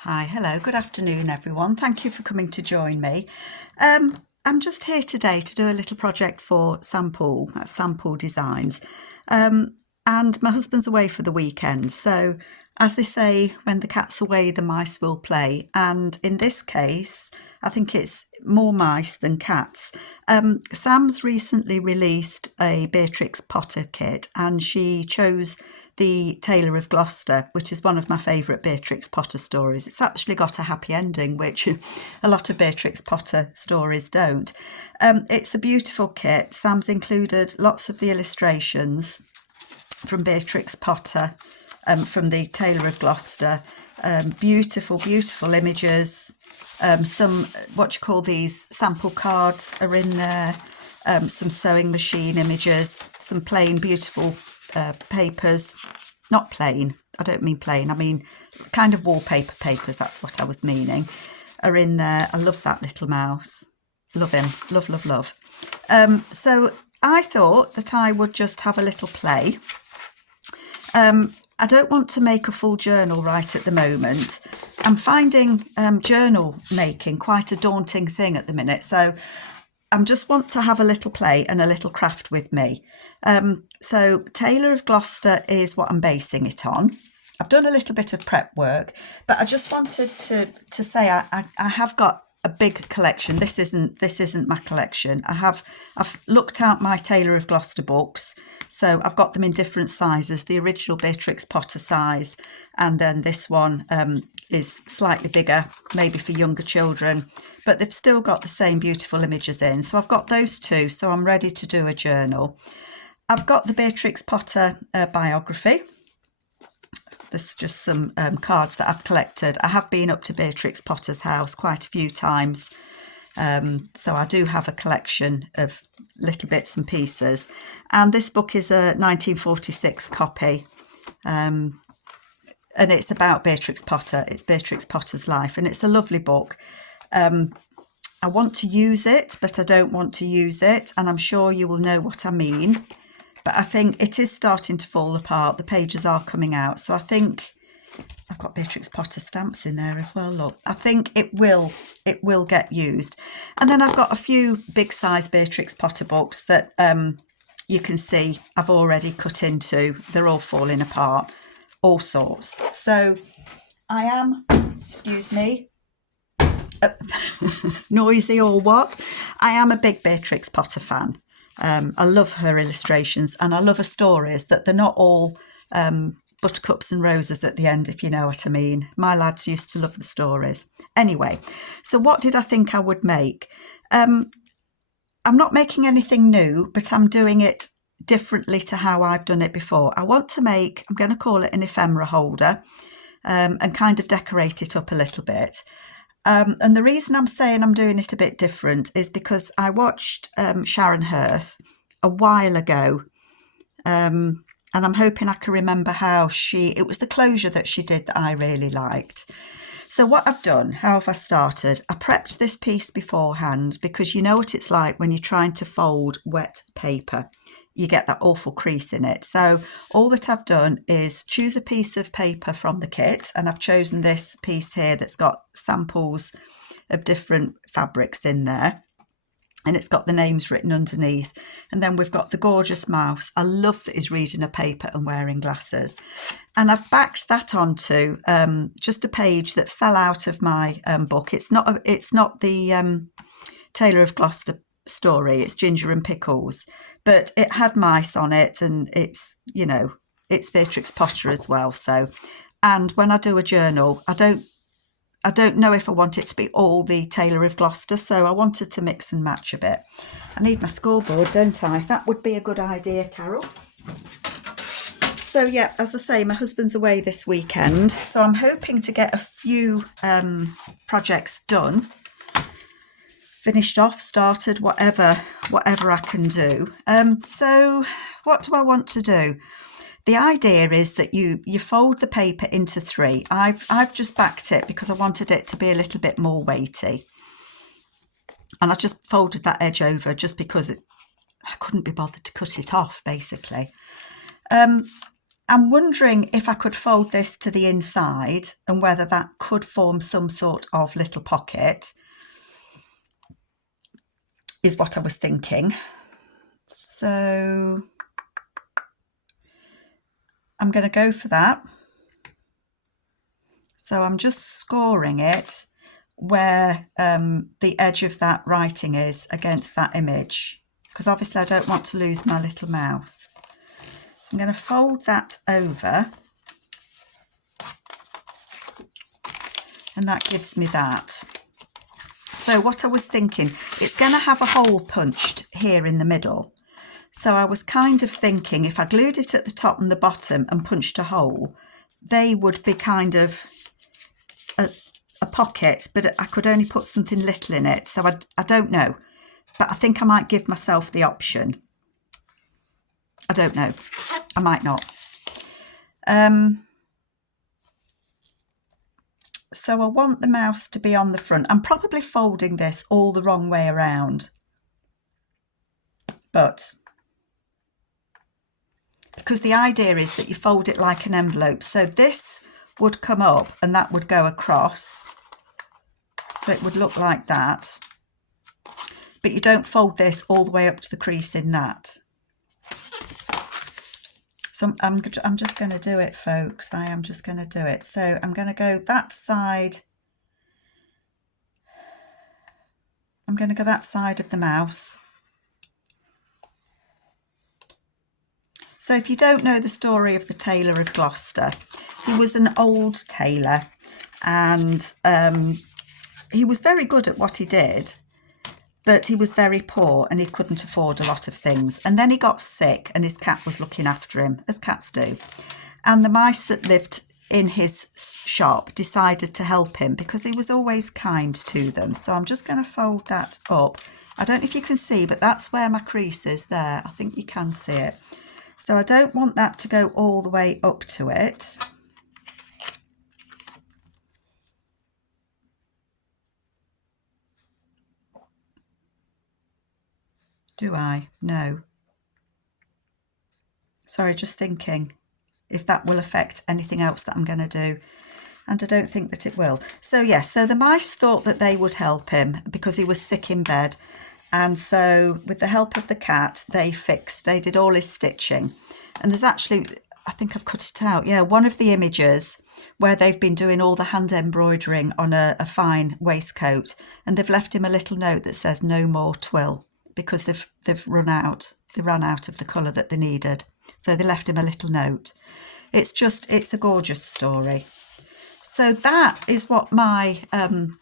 Hi, hello, good afternoon everyone. Thank you for coming to join me. I'm just here today to do a little project for Sample, that's Sample Designs. And my husband's away for the weekend, so as they say, when the cat's away, the mice will play. And in this case, I think it's more mice than cats. Sam's recently released a Beatrix Potter kit and she chose the Tailor of Gloucester, which is one of my favourite Beatrix Potter stories. It's actually got a happy ending, which a lot of Beatrix Potter stories don't. It's a beautiful kit. Sam's included lots of the illustrations from Beatrix Potter, from the Tailor of Gloucester. Beautiful, beautiful images. Some, what you call these, sample cards are in there. Some sewing machine images, some plain, beautiful papers. Not plain, I don't mean plain, I mean kind of wallpaper papers, that's what I was meaning, are in there. I love that little mouse. Love him. Love, love, love. So I thought that I would just have a little play. I don't want to make a full journal right at the moment. I'm finding journal making quite a daunting thing at the minute. So I just want to have a little play and a little craft with me. So Tailor of Gloucester is what I'm basing it on. I've done a little bit of prep work, but I just wanted to say I have got a big collection. This isn't my collection. I've looked out my Tailor of Gloucester books, so I've got them in different sizes. The original Beatrix Potter size, and then this one is slightly bigger, maybe for younger children, but they've still got the same beautiful images in. So I've got those two, so I'm ready to do a journal. I've got the Beatrix Potter biography. There's just some cards that I've collected. I have been up to Beatrix Potter's house quite a few times, so I do have a collection of little bits and pieces. And this book is a 1946 copy, and it's about Beatrix Potter. It's Beatrix Potter's life, and it's a lovely book. I want to use it, but I don't want to use it, and I'm sure you will know what I mean. But I think it is starting to fall apart. The pages are coming out. So I think I've got Beatrix Potter stamps in there as well. Look, I think it will get used. And then I've got a few big size Beatrix Potter books that you can see I've already cut into. They're all falling apart, all sorts. So I am, excuse me, noisy or what? I am a big Beatrix Potter fan. I love her illustrations and I love her stories, that they're not all buttercups and roses at the end, if you know what I mean. My lads used to love the stories. Anyway, so what did I think I would make? I'm not making anything new, but I'm doing it differently to how I've done it before. I want to make, I'm going to call it an ephemera holder, and kind of decorate it up a little bit. And the reason I'm saying I'm doing it a bit different is because I watched Sharon Hearth a while ago, and I'm hoping I can remember how it was the closure that she did that I really liked. So what I've done, how have I started? I prepped this piece beforehand because you know what it's like when you're trying to fold wet paper. You get that awful crease in it. So all that I've done is choose a piece of paper from the kit, and I've chosen this piece here that's got samples of different fabrics in there, and it's got the names written underneath. And then we've got the gorgeous mouse. I love that he's reading a paper and wearing glasses. And I've backed that onto just a page that fell out of my book. It's not the Tailor of Gloucester story. It's Ginger and Pickles, but it had mice on it, and it's, you know, it's Beatrix Potter as well. So, and when I do a journal, I don't know if I want it to be all the Tailor of Gloucester, so I wanted to mix and match a bit. I need my scoreboard, don't I? That would be a good idea, Carol. So yeah, as I say, my husband's away this weekend, so I'm hoping to get a few projects done, finished off, started, whatever I can do. So what do I want to do? The idea is that you fold the paper into three. I've just backed it because I wanted it to be a little bit more weighty. And I just folded that edge over just because I couldn't be bothered to cut it off, basically. I'm wondering if I could fold this to the inside and whether that could form some sort of little pocket, is what I was thinking. So I'm going to go for that. So I'm just scoring it where the edge of that writing is against that image, because obviously I don't want to lose my little mouse. So I'm going to fold that over, and that gives me that. So what I was thinking, it's going to have a hole punched here in the middle. So I was kind of thinking if I glued it at the top and the bottom and punched a hole, they would be kind of a pocket, but I could only put something little in it. So I don't know, but I think I might give myself the option. I don't know. I might not. So I want the mouse to be on the front. I'm probably folding this all the wrong way around, but because the idea is that you fold it like an envelope. So this would come up and that would go across. So it would look like that. But you don't fold this all the way up to the crease in that. So I'm just going to do it, folks. I am just going to do it. So I'm going to go that side. I'm going to go that side of the mouse. So if you don't know the story of the Tailor of Gloucester, he was an old tailor, and he was very good at what he did, but he was very poor and he couldn't afford a lot of things. And then he got sick and his cat was looking after him, as cats do. And the mice that lived in his shop decided to help him because he was always kind to them. So I'm just going to fold that up. I don't know if you can see, but that's where my crease is there. I think you can see it. So I don't want that to go all the way up to it. Do I? No. Sorry, just thinking if that will affect anything else that I'm going to do. And I don't think that it will. So yes, so the mice thought that they would help him because he was sick in bed. And so with the help of the cat, they did all his stitching. And there's actually, I think I've cut it out. Yeah, one of the images where they've been doing all the hand embroidering on a fine waistcoat. And they've left him a little note that says no more twill, because they've run out. They ran out of the colour that they needed. So they left him a little note. It's a gorgeous story. So that is what my,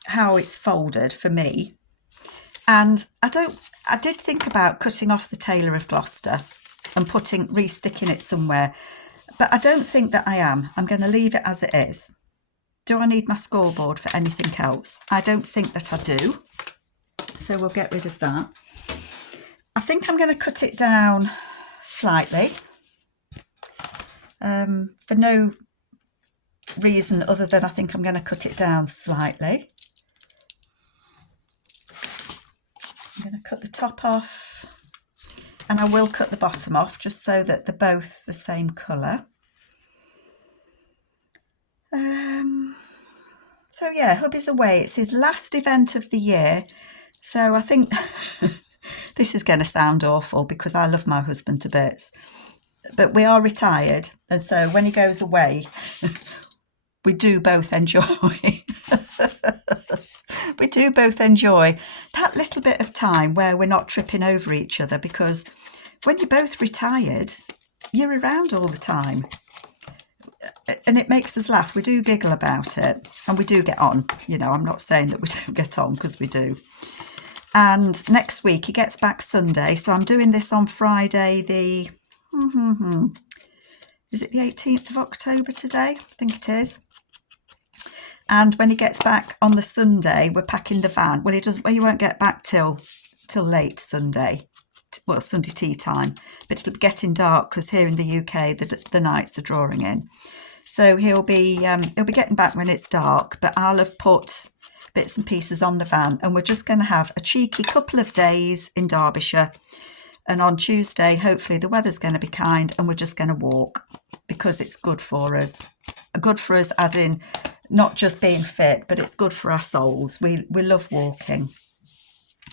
how it's folded for me. And I did think about cutting off the Tailor of Gloucester and resticking it somewhere, but I don't think that I am. I'm going to leave it as it is. Do I need my scoreboard for anything else? I don't think that I do. So we'll get rid of that. I think I'm going to cut it down slightly, for no reason other than I think I'm going to cut it down slightly. I'm going to cut the top off, and I will cut the bottom off just so that they're both the same colour. So yeah, hubby's away. It's his last event of the year. So I think this is going to sound awful because I love my husband to bits, but we are retired. And so when he goes away, we do both enjoy. We do both enjoy that little bit of time where we're not tripping over each other, because when you're both retired, you're around all the time. And it makes us laugh. We do giggle about it and we do get on. You know, I'm not saying that we don't get on, because we do. And next week he gets back Sunday. So I'm doing this on Friday, is it the 18th of October today? I think it is. And when he gets back on the Sunday, we're packing the van. Well, he won't get back till late Sunday. Well, Sunday tea time, but it'll be getting dark because here in the UK the nights are drawing in. So he'll be getting back when it's dark, but I'll have put bits and pieces on the van, and we're just going to have a cheeky couple of days in Derbyshire. And on Tuesday, hopefully the weather's going to be kind and we're just going to walk, because it's good for us. Good for us, adding not just being fit, but it's good for our souls. We love walking.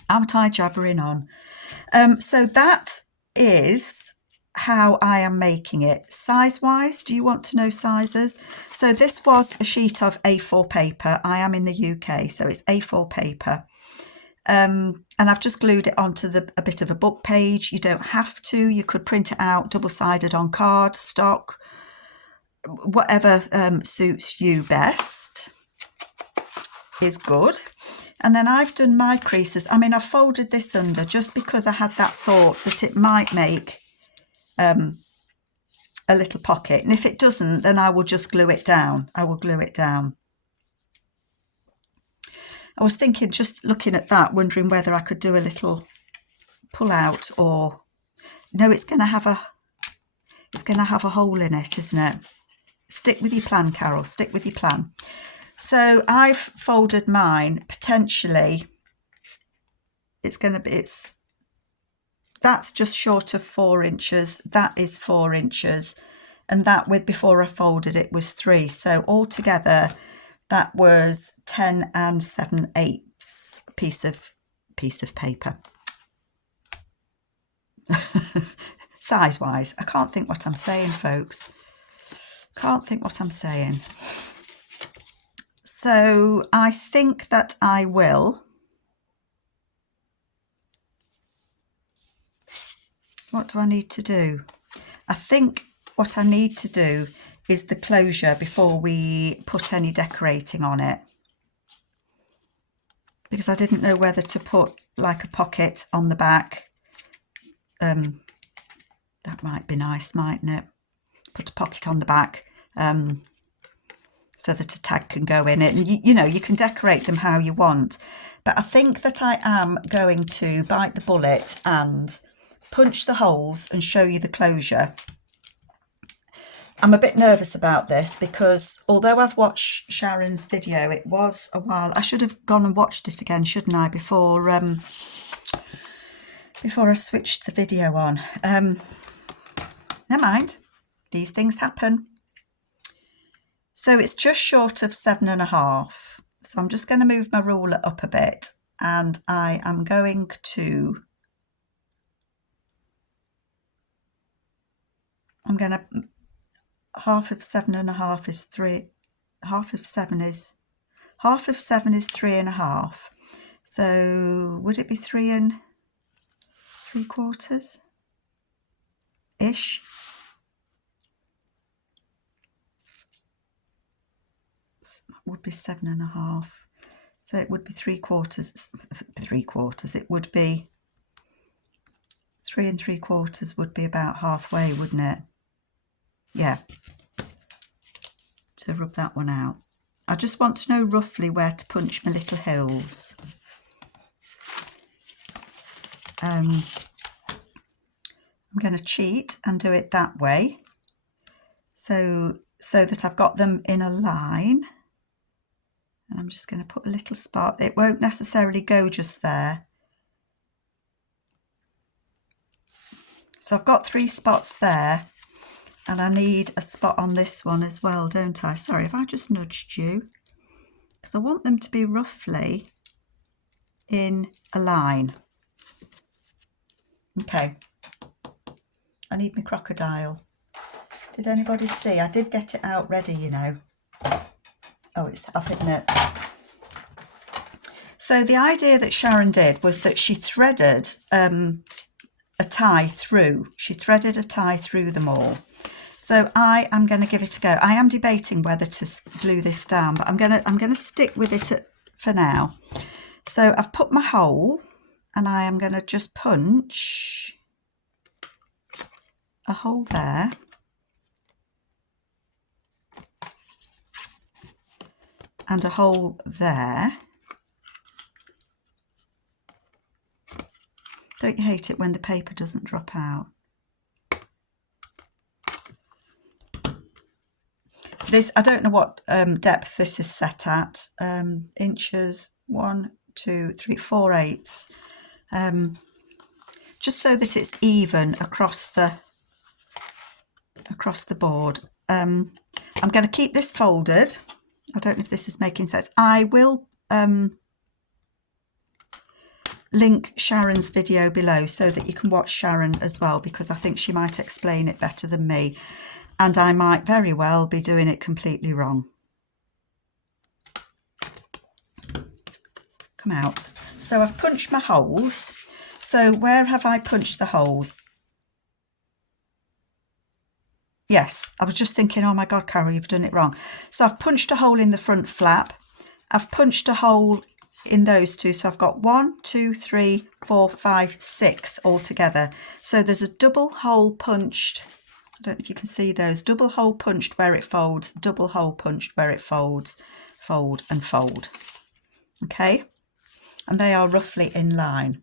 Aren't I jabbering on? So that is how I am making it. Size-wise, do you want to know sizes? So this was a sheet of A4 paper. I am in the UK, so it's A4 paper. And I've just glued it onto a bit of a book page. You don't have to. You could print it out double-sided on card, stock, whatever suits you best is good. And then I've done my creases. I mean, I've folded this under just because I had that thought that it might make a little pocket. And if it doesn't, then I will just glue it down. I will glue it down. I was thinking, just looking at that, wondering whether I could do a little pull out, or no, it's going to have a hole in it, isn't it? Stick with your plan, Carol, stick with your plan. So I've folded mine, potentially that's just short of 4 inches, that is 4 inches, and that before I folded it was 3. So altogether that was 10 7/8 piece of paper. Size-wise, I can't think what I'm saying, folks. Can't think what I'm saying. So I think that I will. What do I need to do? I think what I need to do is the closure before we put any decorating on it, because I didn't know whether to put like a pocket on the back. That might be nice, mightn't it? Put a pocket on the back so that a tag can go in it. And you know, you can decorate them how you want. But I think that I am going to bite the bullet and punch the holes and show you the closure. I'm a bit nervous about this because although I've watched Sharon's video, it was a while. I should have gone and watched it again, shouldn't I, before I switched the video on. Never mind, these things happen. So it's just short of 7.5. So I'm just going to move my ruler up a bit, and I am going to, half of 7.5 is 3. Half of 7 is 3.5. So would it be 3 3/4 ish? Would be 7.5. So it would be 3/4. It would be 3 3/4 would be about halfway, wouldn't it? Yeah. To rub that one out. I just want to know roughly where to punch my little holes. I'm going to cheat and do it that way, so that I've got them in a line. And I'm just going to put a little spot. It won't necessarily go just there. So I've got 3 spots there, and I need a spot on this one as well, don't I? Sorry, have I just nudged you? Because I want them to be roughly in a line. Okay. I need my crocodile. Did anybody see? I did get it out ready, you know. Oh, it's half, isn't it? So the idea that Sharon did was that she threaded a tie through. She threaded a tie through them all. So I am going to give it a go. I am debating whether to glue this down, but I'm going to stick with it for now. So I've put my hole, and I am going to just punch a hole there. And a hole there. Don't you hate it when the paper doesn't drop out? This, I don't know what depth this is set at. Inches, 1, 2, 3, 4/8. Just so that it's even across the board. I'm going to keep this folded. I don't know if this is making sense. I will link Sharon's video below so that you can watch Sharon as well, because I think she might explain it better than me, and I might very well be doing it completely wrong. Come out. So I've punched my holes. So where have I punched the holes? Yes, I was just thinking, oh my God, Carol, you've done it wrong. So I've punched a hole in the front flap. I've punched a hole in those two. So I've got 1, 2, 3, 4, 5, 6 all together. So there's a double hole punched. I don't know if you can see those. Double hole punched where it folds, double hole punched where it folds, fold and fold. Okay. And they are roughly in line.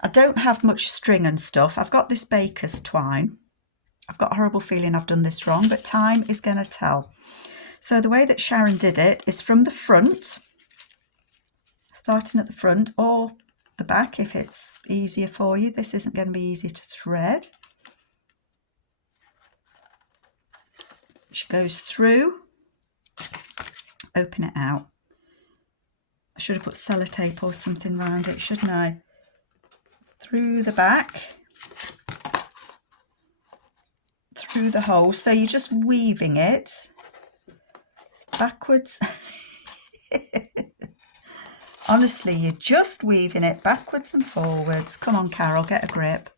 I don't have much string and stuff. I've got this baker's twine. I've got a horrible feeling I've done this wrong, but time is going to tell. So the way that Sharon did it is from the front, starting at the front, or the back if it's easier for you. This isn't going to be easy to thread. She goes through, open it out. I should have put sellotape or something around it, shouldn't I? Through the back, through the hole. So you're just weaving it backwards. Honestly, you're just weaving it backwards and forwards. Come on, Carol, get a grip.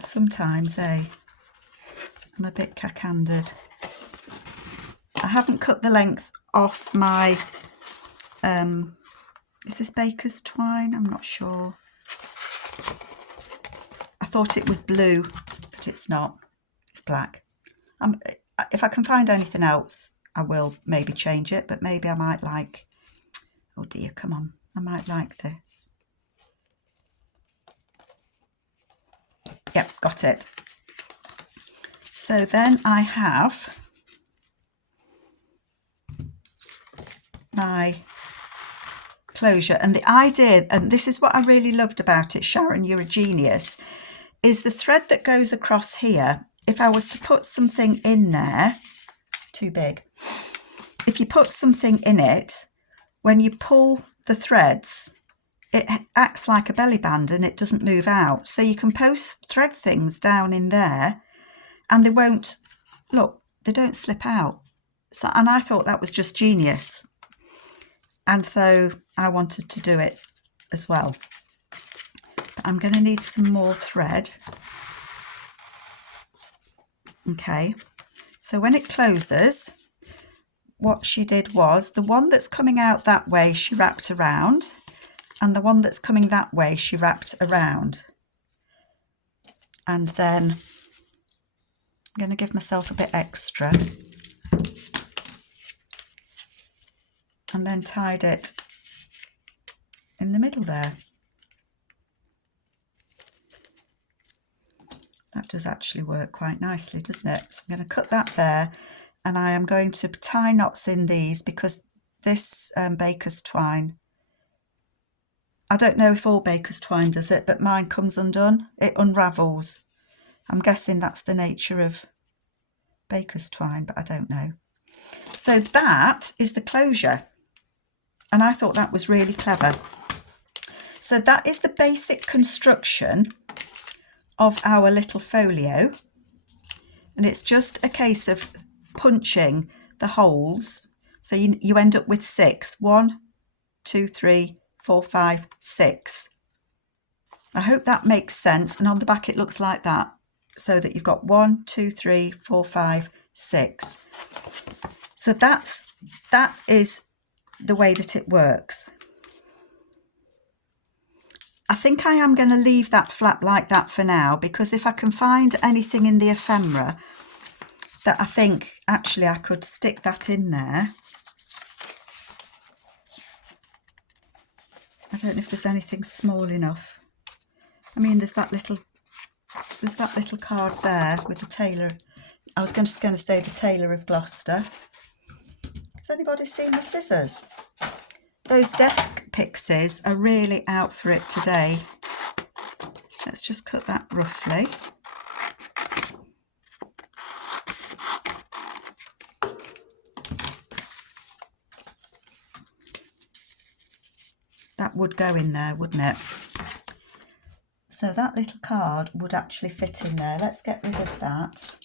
Sometimes, I'm a bit cack-handed. I haven't cut the length off my, is this baker's twine? I'm not sure. I thought it was blue, but it's not. It's black. If I can find anything else, I will maybe change it, but maybe I might like, oh dear, come on, I might like this. Yep, got it. So then I have my closure, and the idea, and this is what I really loved about it, Sharon, you're a genius, is the thread that goes across here. If I was to put something in there, too big, if you put something in it, when you pull the threads, it acts like a belly band and it doesn't move out. So you can thread things down in there and they won't, look, they don't slip out. So, and I thought that was just genius. And so I wanted to do it as well. But I'm going to need some more thread. Okay, so when it closes, what she did was the one that's coming out that way she wrapped around, and the one that's coming that way she wrapped around. And then I'm going to give myself a bit extra and then tied it in the middle there. That does actually work quite nicely, doesn't it? So I'm going to cut that there, and I am going to tie knots in these because this baker's twine, I don't know if all baker's twine does it, but mine comes undone. It unravels. I'm guessing that's the nature of baker's twine, but I don't know. So that is the closure, and I thought that was really clever. So that is the basic construction of our little folio, and it's just a case of punching the holes. So you end up with 6. 1, 2, 3, 4, 5, 6. I hope that makes sense, and on the back it looks like that, so that you've got 1, 2, 3, 4, 5, 6. So that is the way that it works. I think I am going to leave that flap like that for now, because if I can find anything in the ephemera that I think actually I could stick that in there. I don't know if there's anything small enough. I mean, there's that little card there with the Tailor. I was just going to say the Tailor of Gloucester. Has anybody seen the scissors? Those desk pixies are really out for it today. Let's just cut that roughly. that would go in there, wouldn't it? So that little card would actually fit in there. Let's get rid of that.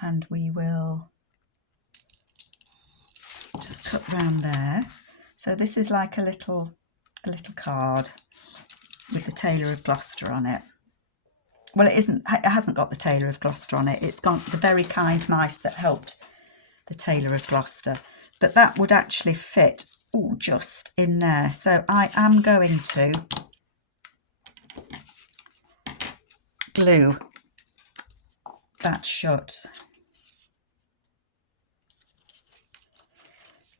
And we will just cut round there. So this is like a little card with the Tailor of Gloucester on it. Well, it hasn't got the Tailor of Gloucester on it. It's got the very kind mice that helped the Tailor of Gloucester. But that would actually fit just in there. So I am going to glue that shut.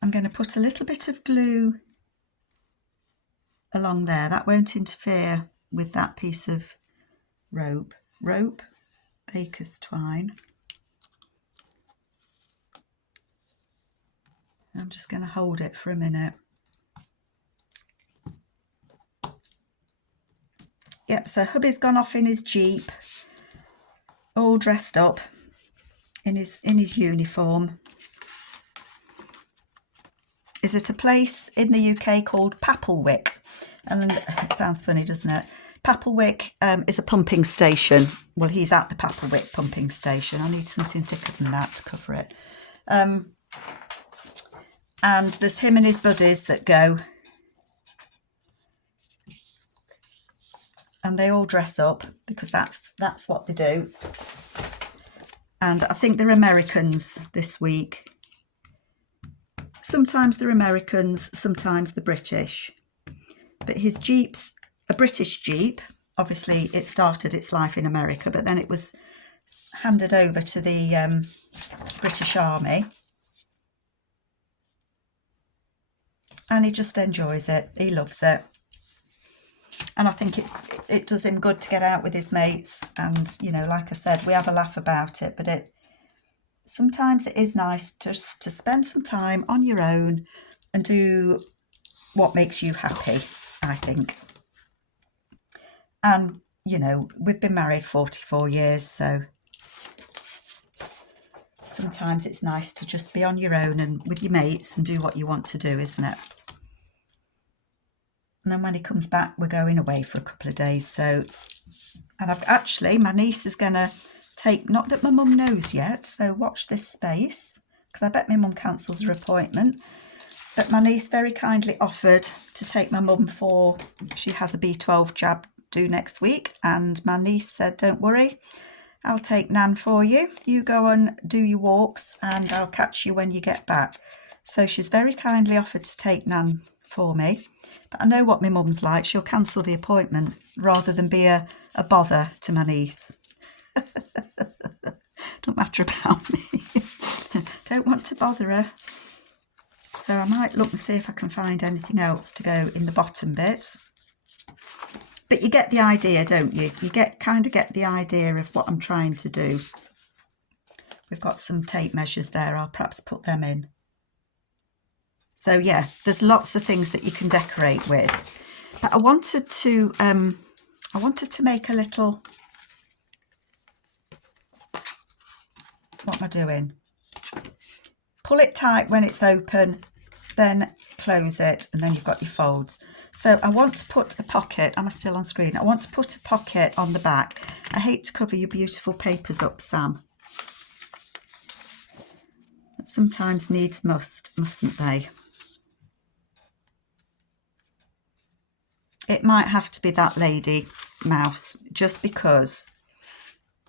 I'm going to put a little bit of glue along there. That won't interfere with that piece of rope, baker's twine. I'm just going to hold it for a minute. Yep, so hubby's gone off in his Jeep, all dressed up in his uniform. Is at a place in the UK called Papelwick, and it sounds funny, doesn't it? Papelwick is a pumping station. Well, he's at the Papelwick pumping station. I need something thicker than that to cover it. And there's him and his buddies that go, and they all dress up because that's what they do. And I think they're Americans this week. Sometimes they're Americans, sometimes they're British. But his Jeep's a British Jeep. Obviously, it started its life in America, but then it was handed over to the British Army. And he just enjoys it. He loves it. And I think it does him good to get out with his mates. And, you know, like I said, we have a laugh about it, but sometimes it is nice just to spend some time on your own and do what makes you happy, I think. And, you know, we've been married 44 years, so sometimes it's nice to just be on your own and with your mates and do what you want to do, isn't it? And then when he comes back, we're going away for a couple of days. So, and my niece is going to take, not that my mum knows yet, so watch this space, because I bet my mum cancels her appointment. But my niece very kindly offered to take my mum she has a B12 jab due next week. And my niece said, don't worry, I'll take Nan for you. You go and do your walks and I'll catch you when you get back. So she's very kindly offered to take Nan for me. But I know what my mum's like. She'll cancel the appointment rather than be a bother to my niece. Don't matter about me. Don't want to bother her. So I might look and see if I can find anything else to go in the bottom bit. But you get the idea, don't you? You kind of get the idea of what I'm trying to do. We've got some tape measures there. I'll perhaps put them in. So yeah, there's lots of things that you can decorate with. But I wanted to make a little. What am I doing? Pull it tight when it's open, then close it, and then you've got your folds. So I want to put a pocket. Am I still on screen? I want to put a pocket on the back. I hate to cover your beautiful papers up, Sam. But sometimes needs must, mustn't they? It might have to be that lady mouse, just because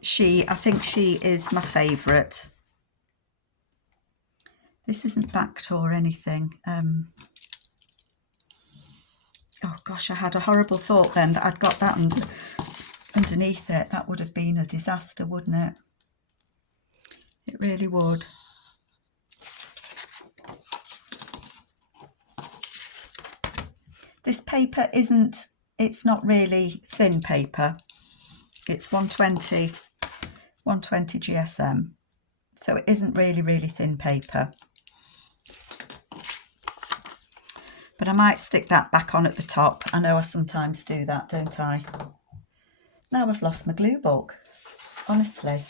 I think she is my favourite. This isn't backed or anything. Oh gosh, I had a horrible thought then that I'd got that underneath it. That would have been a disaster, wouldn't it? It really would. This paper it's not really thin paper. It's 120 GSM. So it isn't really, really thin paper. But I might stick that back on at the top. I know I sometimes do that, don't I? Now I've lost my glue book, honestly.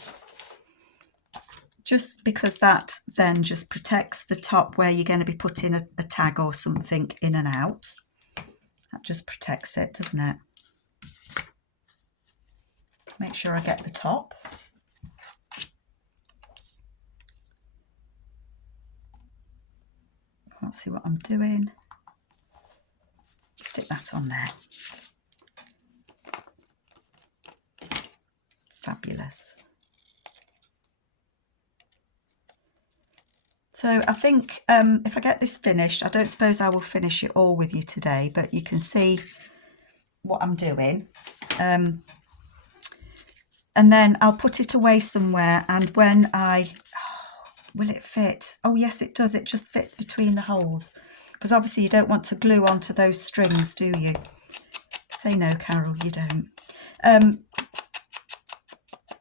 just because that then just protects the top where you're going to be putting a tag or something in and out. That just protects it, doesn't it? Make sure I get the top. Can't see what I'm doing. Stick that on there. Fabulous. So I think if I get this finished, I don't suppose I will finish it all with you today, but you can see what I'm doing. And then I'll put it away somewhere, and when will it fit? Oh yes, it does. It just fits between the holes, because obviously you don't want to glue onto those strings, do you? Say no, Carol, you don't.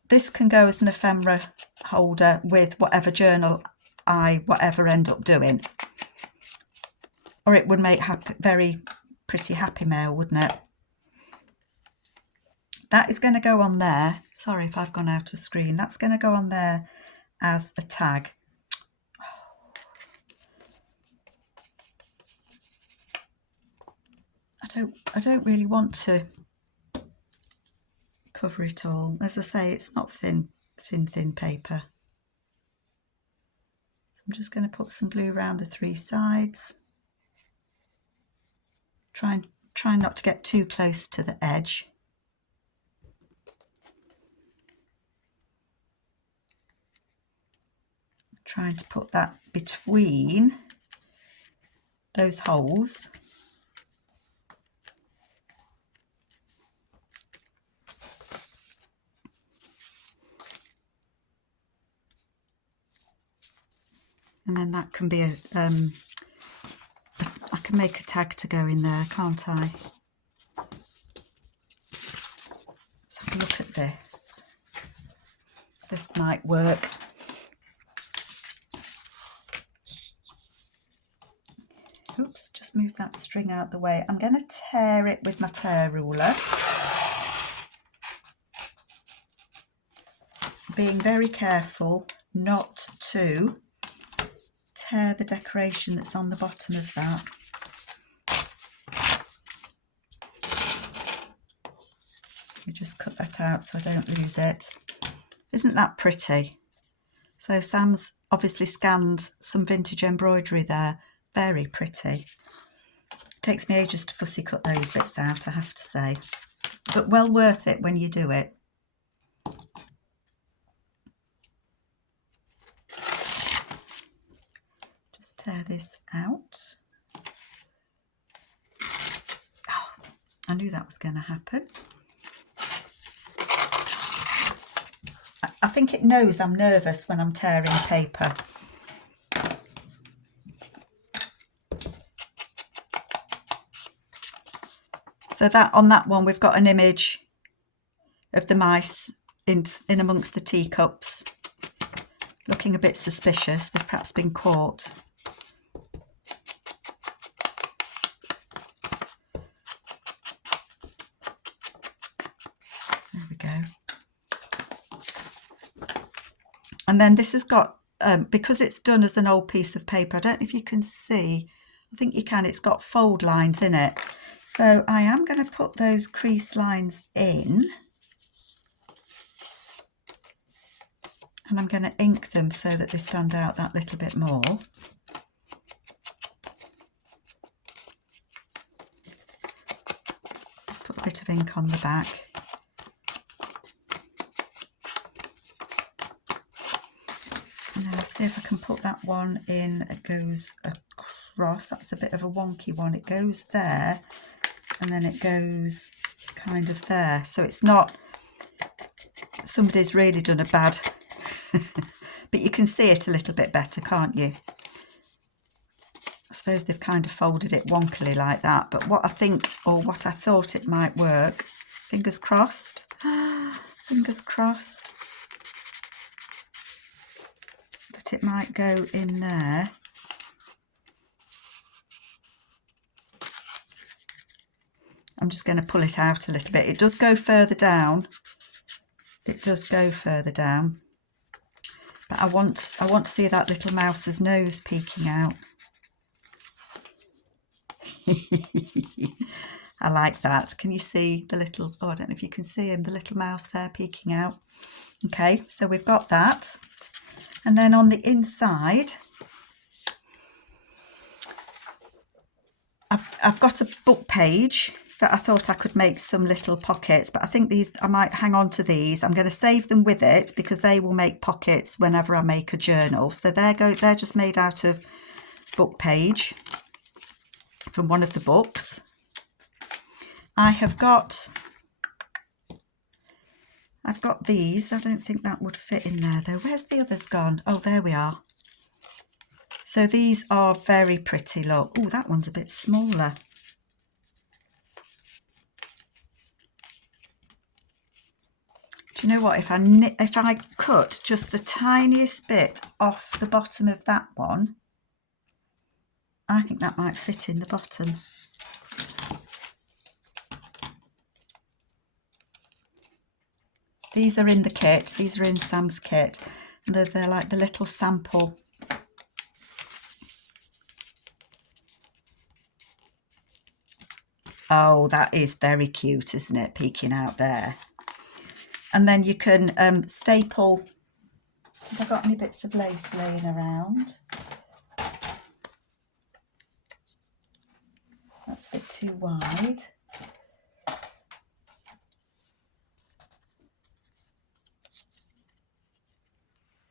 This can go as an ephemera holder with whatever journal I end up doing, or it would make very pretty happy mail, wouldn't it? That is going to go on there. Sorry if I've gone out of screen. That's going to go on there as a tag. I don't really want to cover it all. As I say, it's not thin paper. So I'm just going to put some glue around the 3 sides. Try not to get too close to the edge. Trying to put that between those holes. And then that can be I can make a tag to go in there, can't I? Let's have a look at this. This might work. Oops, just move that string out the way. I'm going to tear it with my tear ruler. Being very careful not to tear the decoration that's on the bottom of that. You just cut that out so I don't lose it. Isn't that pretty? So Sam's obviously scanned some vintage embroidery there. Very pretty. Takes me ages to fussy cut those bits out, I have to say, but well worth it when you do it. Just tear this out. Oh, I knew that was going to happen. I think it knows I'm nervous when I'm tearing paper. So that on that one, we've got an image of the mice in amongst the teacups, looking a bit suspicious. They've perhaps been caught. There we go. And then this has got, because it's done as an old piece of paper, I don't know if you can see, I think you can, it's got fold lines in it. So I am going to put those crease lines in, and I'm going to ink them so that they stand out that little bit more. Just put a bit of ink on the back. And then I'll see if I can put that one in. It goes across. That's a bit of a wonky one. It goes there. And then it goes kind of there. So it's not, somebody's really done a bad, but you can see it a little bit better, can't you? I suppose they've kind of folded it wonkily like that, but what I think, or what I thought it might work, fingers crossed, fingers crossed, that it might go in there. I'm just going to pull it out a little bit. It does go further down. It does go further down. But I want to see that little mouse's nose peeking out. I like that. Can you see the little, oh, I don't know if you can see him, the little mouse there peeking out. Okay, so we've got that. And then on the inside, I've got a book page that I thought I could make some little pockets, but I think these, I might hang on to these. I'm going to save them with it because they will make pockets whenever I make a journal. So they're just made out of book page from one of the books. I've got these. I don't think that would fit in there though. Where's the others gone? Oh, there we are. So these are very pretty, look. Oh, that one's a bit smaller. Do you know what? If I cut just the tiniest bit off the bottom of that one, I think that might fit in the bottom. These are in the kit. These are in Sam's kit. And they're like the little sample. Oh, that is very cute, isn't it? Peeking out there. And then you can staple. Have I got any bits of lace laying around? That's a bit too wide.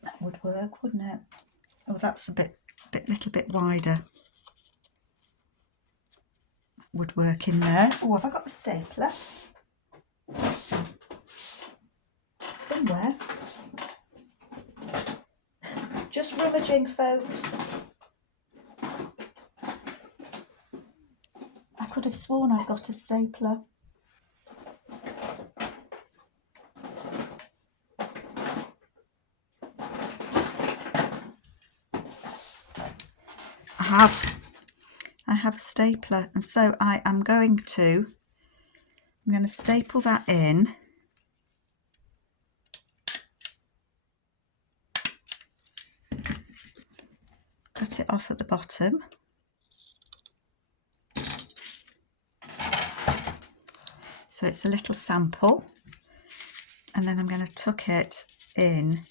That would work, wouldn't it? Oh, that's a little bit wider. Would work in there. Oh, have I got the stapler? Somewhere. Just rummaging, folks. I could have sworn I've got a stapler. I have a stapler, and so I'm going to staple that in. Cut it off at the bottom. So it's a little sample, and then I'm going to tuck it in.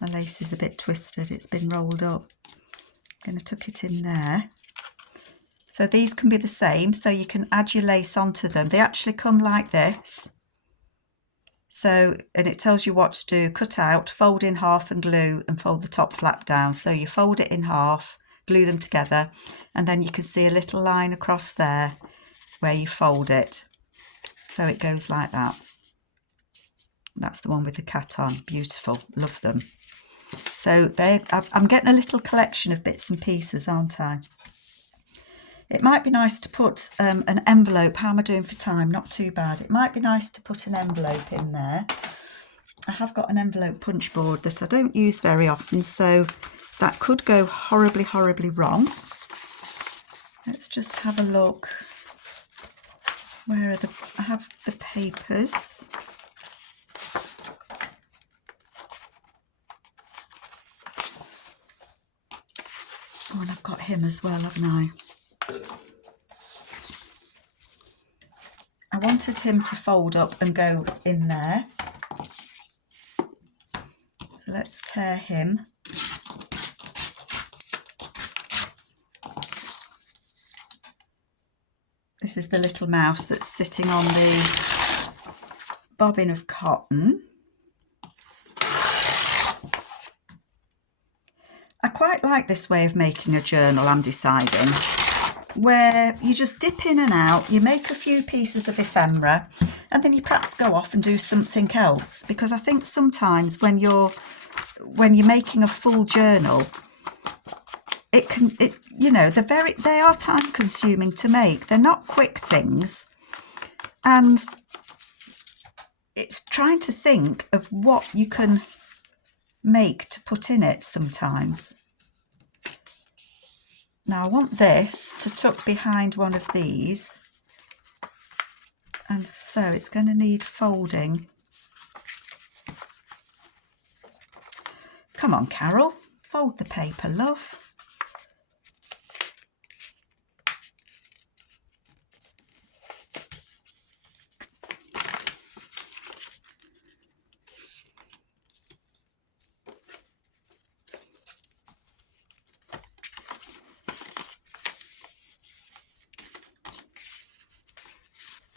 My lace is a bit twisted, it's been rolled up. I'm going to tuck it in there. So these can be the same, so you can add your lace onto them. They actually come like this. So, and it tells you what to do. Cut out, fold in half and glue, and fold the top flap down. So you fold it in half, glue them together, and then you can see a little line across there where you fold it. So it goes like that. That's the one with the cat on. Beautiful, love them. So I'm getting a little collection of bits and pieces, aren't I? It might be nice to put an envelope. How am I doing for time? Not too bad. It might be nice to put an envelope in there. I have got an envelope punch board that I don't use very often, so that could go horribly, horribly wrong. Let's just have a look. Where are I have the papers. Oh, and I've got him as well, haven't I? I wanted him to fold up and go in there. So let's tear him. This is the little mouse that's sitting on the bobbin of cotton. I quite like this way of making a journal, I'm deciding, where you just dip in and out, you make a few pieces of ephemera, and then you perhaps go off and do something else. Because I think sometimes when you're making a full journal, they are time consuming to make. They're not quick things, and it's trying to think of what you can make to put in it sometimes. Now I want this to tuck behind one of these, and so it's going to need folding. Come on, Carol, fold the paper, love.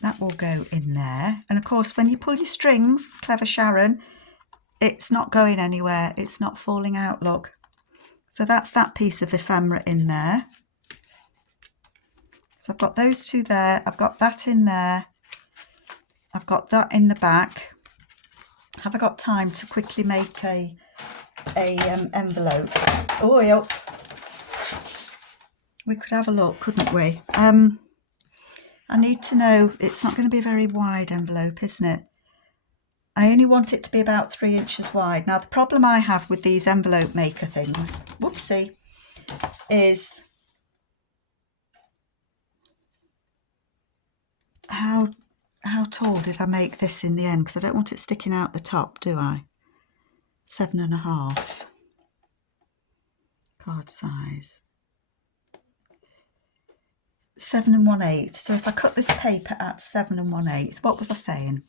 That will go in there. And of course, when you pull your strings, clever Sharon, it's not going anywhere. It's not falling out, look. So that's that piece of ephemera in there. So I've got those two there. I've got that in there. I've got that in the back. Have I got time to quickly make a envelope? Oh, yeah. We could have a look, couldn't we? I need to know, it's not going to be a very wide envelope, isn't it? I only want it to be about 3 inches wide. Now, the problem I have with these envelope maker things, whoopsie, is how tall did I make this in the end? Because I don't want it sticking out the top, do I? 7.5 card size. 7 1/8. So if I cut this paper at 7 1/8, what was I saying?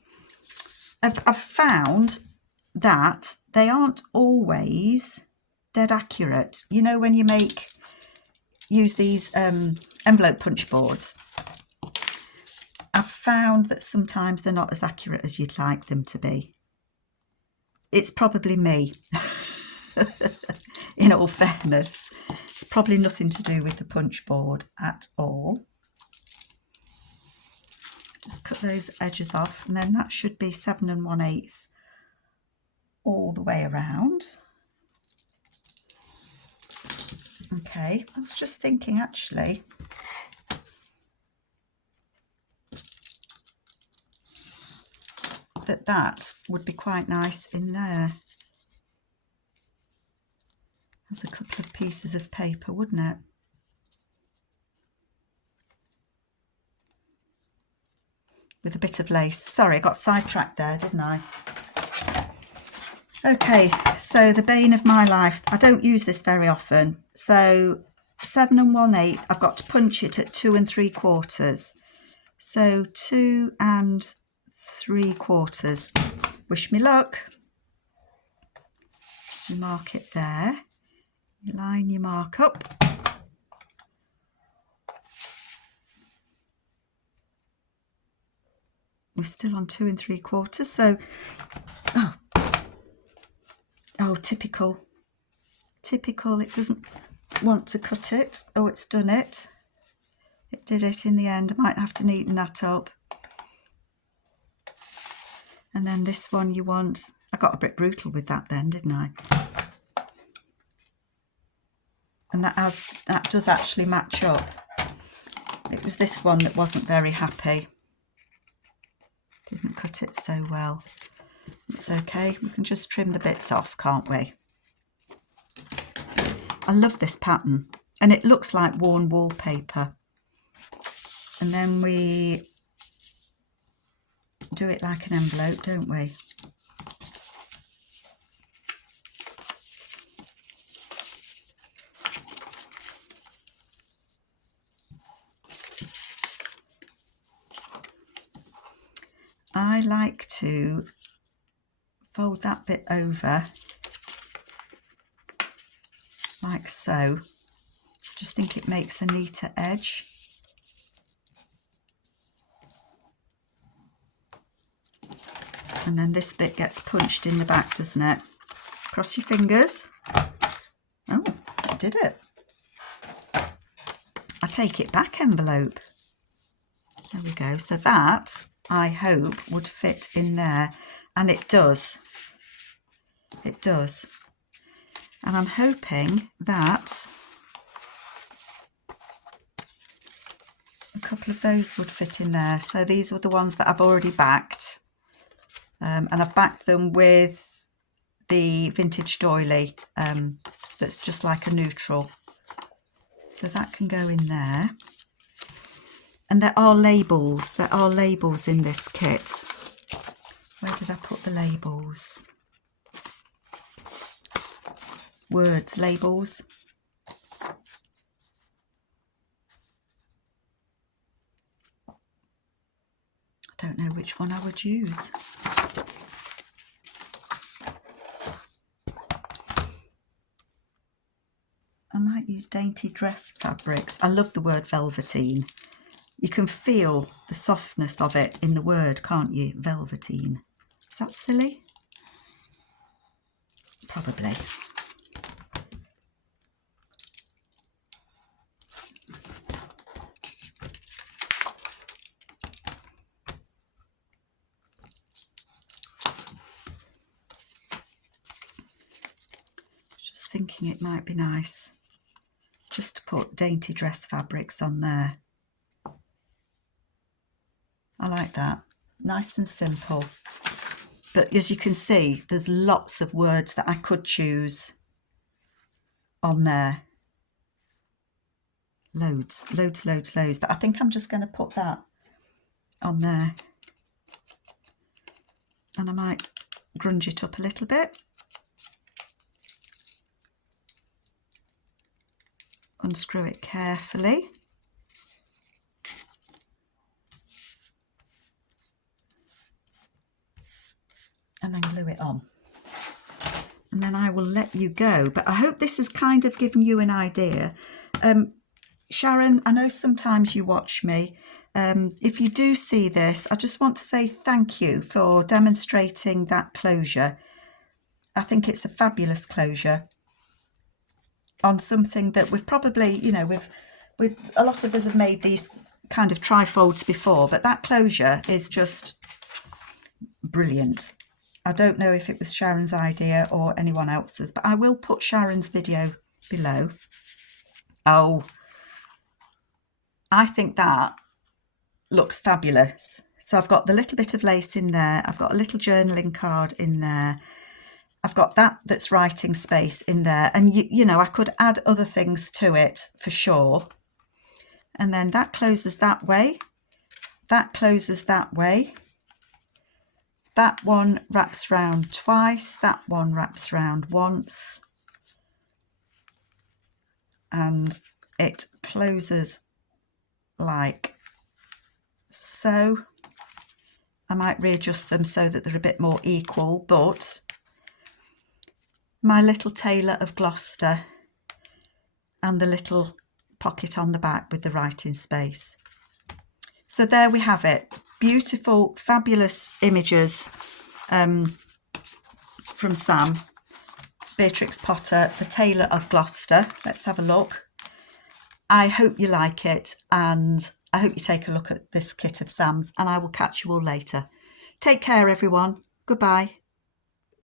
I've found that they aren't always dead accurate. You know, when you use these envelope punch boards, I've found that sometimes they're not as accurate as you'd like them to be. It's probably me, in all fairness. It's probably nothing to do with the punch board at all. Just cut those edges off, and then that should be 7 1/8 all the way around. Okay, I was just thinking actually that would be quite nice in there as a couple of pieces of paper, wouldn't it? With a bit of lace. Sorry, I got sidetracked there, didn't I? Okay, so the bane of my life. I don't use this very often. So 7 1/8, I've got to punch it at 2 3/4. So 2 3/4. Wish me luck. You mark it there. You line your mark up. We're still on 2 3/4, so oh, typical, it doesn't want to cut it. Oh, it's done it, did it in the end. I might have to neaten that up. And then this one you want, I got a bit brutal with that then, didn't I? And that does actually match up. It was this one that wasn't very happy. Didn't cut it so well. It's okay, we can just trim the bits off, can't we? I love this pattern, and it looks like worn wallpaper. And then we do it like an envelope, don't we? I like to fold that bit over like so. Just think it makes a neater edge. And then this bit gets punched in the back, doesn't it? Cross your fingers. Oh, I did it. I take it back envelope. There we go. So that, I hope, would fit in there. And it does. It does. And I'm hoping that a couple of those would fit in there. So these are the ones that I've already backed. And I've backed them with the vintage doily that's just like a neutral. So that can go in there. And there are labels. There are labels in this kit. Where did I put the labels? words, labels. I don't know which one I would use. I might use dainty dress fabrics. I love the word velveteen. You can feel the softness of it in the word, can't you? Velveteen. Is that silly? Probably. Just thinking it might be nice just to put dainty dress fabrics on there. I like that. Nice and simple. But as you can see, there's lots of words that I could choose on there. Loads. But I think I'm just going to put that on there. And I might grunge it up a little bit. Unscrew it carefully. And then glue it on. And then I will let you go. But I hope this has kind of given you an idea. Sharon, I know sometimes you watch me. If you do see this, I just want to say thank you for demonstrating that closure. I think it's a fabulous closure on something that we've probably, you know, we've a lot of us have made these kind of trifolds before, but that closure is just brilliant. I don't know if it was Sharon's idea or anyone else's, but I will put Sharon's video below. Oh, I think that looks fabulous. So I've got the little bit of lace in there. I've got a little journaling card in there. I've got that's writing space in there. And, you know, I could add other things to it for sure. And then that closes that way. That closes that way. That one wraps round twice. That one wraps round once. And it closes like so. I might readjust them so that they're a bit more equal, but my little Tailor of Gloucester and the little pocket on the back with the writing space. So there we have it. Beautiful, fabulous images from Sam, Beatrix Potter, the Tailor of Gloucester. Let's have a look. I hope you like it, and I hope you take a look at this kit of Sam's, and I will catch you all later. Take care, everyone. Goodbye.